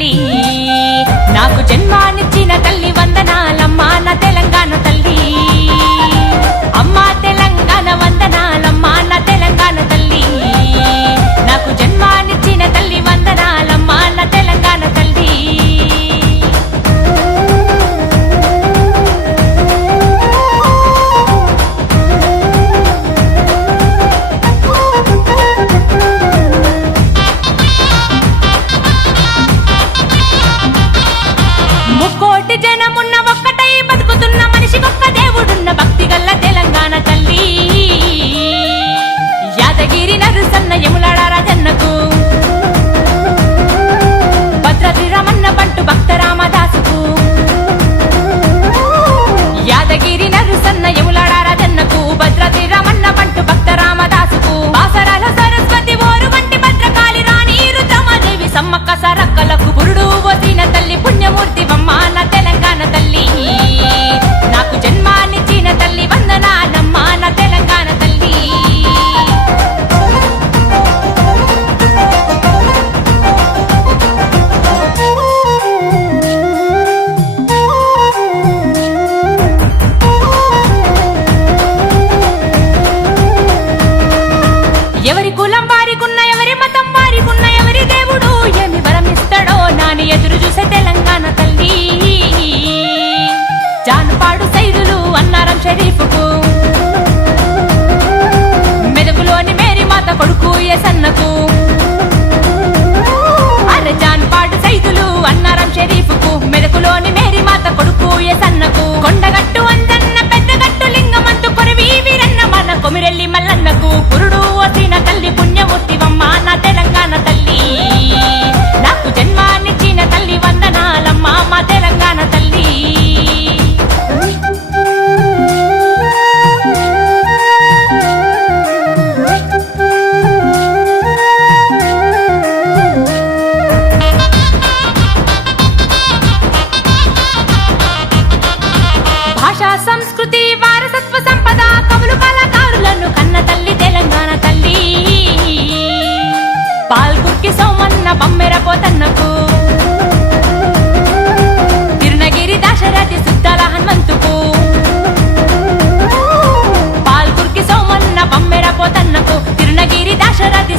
తల్లి నాకు జన్మానిచ్చిన తల్లి వందనాలమ్మా నా తెలంగాణ తల్లి అమ్మా తెలంగాణ వందనాలమ్మా నా తెలంగాణ తల్లి నాకు జన్మానిచ్చిన తల్లి వందనాలమ్మా నా తెలంగాణ తల్లి ముక్కోటి జనమున్న ఒక్కటై బతుకుతున్న మనిషికొక్క దేవుడున్న భక్తి గల్ల తెలంగాణ తల్లి యాదగిరి నరుసన్న యములాడ రాజన్నకు భద్రాద్రి రమన్న బంటు భక్త రామదాసుకు యాదగిరి నరుసన్న యములాడ రాజన్నకు భద్రాద్రి రమన్న బంటు భక్త రామదాసుకు బాసరాల సరస్వతి ఓరు వంటి భద్రకాళి రాణి రుద్రమాదేవి సమ్మక్క సారక్కలకు పురుడు వసిన తల్లి పుణ్యమూర్తి నా తెలంగాణ తల్లి నాకు జన్మానిచ్చిన తల్లి వందనాలమ్మా నా తెలంగాణ తల్లి ఎవరి కులం వారికున్న ఎవరి మతం వారికున్న ఎవరి దేవుడు ఏమి వరమిస్తాడో నాని ఎదురు చూసే తెలంగాణ తల్లి జానుపాడు సైదులు అన్నారం షరీఫ్కు మెదకులోని మేరీ మాత కొడుకు ఎసన్నకు అరే జానుపాడు సైదులు అన్నారం షరీఫ్కు మెదకులోని మేరీ మాత కొడుకు ఎసన్నకు కొండగట్టు అందన్న పెద్దగట్టు లింగమంతు కొరివి వీరన్న మన కొమిరెల్లి మల్లన్నకు పురుడు వసిన తల్లి పుణ్యమూర్తివమ్మ నా తెలంగాణ తల్లి నాకు జన్మానిచ్చిన తల్లి వందనాలమ్మా మా తెలంగాణ తల్లి భాషా సంస్కృతి వారసత్వ సంపద కవులు కళాకారులను కన్న తల్లి తెలంగాణ తల్లి పాల్గుర్కి సోమన్న బమ్మెర పోతన్నకు తిరునగిరి దాశరథి సుద్దాల హనుమంతుకు పాల్గుర్కి సోమన్న బమ్మెర పోతన్నకు తిరునగిరి దాశరథి